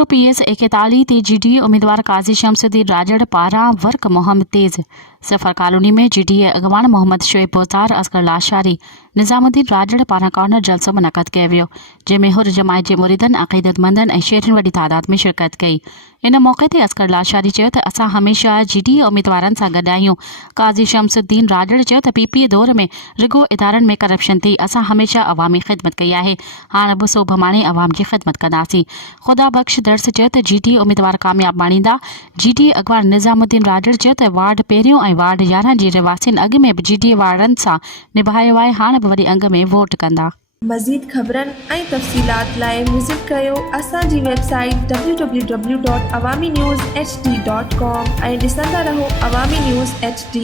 0PS 41 ते GDA उम्मीदवार काजी शमसुद्दीन राजड़ पारां वर्क मुहिम तेज़। सफ़र कॉलोनी में GDA अगवान मोहम्मद शोएब बोज़दार, असगर लाशारी, निज़ामुद्दीन राजड़ पारां कॉर्नर जलसो मुनक़द कयो वियो, जंहिंमें हुर जमायत जे मुरीदनि, अक़ीदतमंदनि ऐं शहरियुनि वॾी तादाद में शिरकत कई। इन मौक़े ते असगर लाशारी चयो त असां हमेशह GDA उम्मीदवारनि सां गॾु आहियूं। काजी शमसुद्दीन राजड़ चयो त PP दौर में रिगो इदारनि में करप्शन थी, असां हमेशह अवामी ख़िदमत कई आहे, हाणे बि सो भमाणे अवाम जी ख़िदमत कंदासीं। ख़ुदा बख़्श दर्स चयो त GDA उम्मीदवार कामयाब माणींदा। GDA अगवान निज़ामुद्दीन राजड़ चयो त वार्ड पहिरियों ऐं वार्ड 11 जी रिवासियुनि अॻु में बि GDA वारनि सां निभायो आहे, हाणे बि वरी अंग में वोट कंदा। मज़ीद ख़बरनि ऐं तफ़सीलात लाइ विज़िट कयो असांजी वेबसाइट www.awamiNewsHD.com ऐं ॾिसंदा रहो अवामी न्यूज़ HD।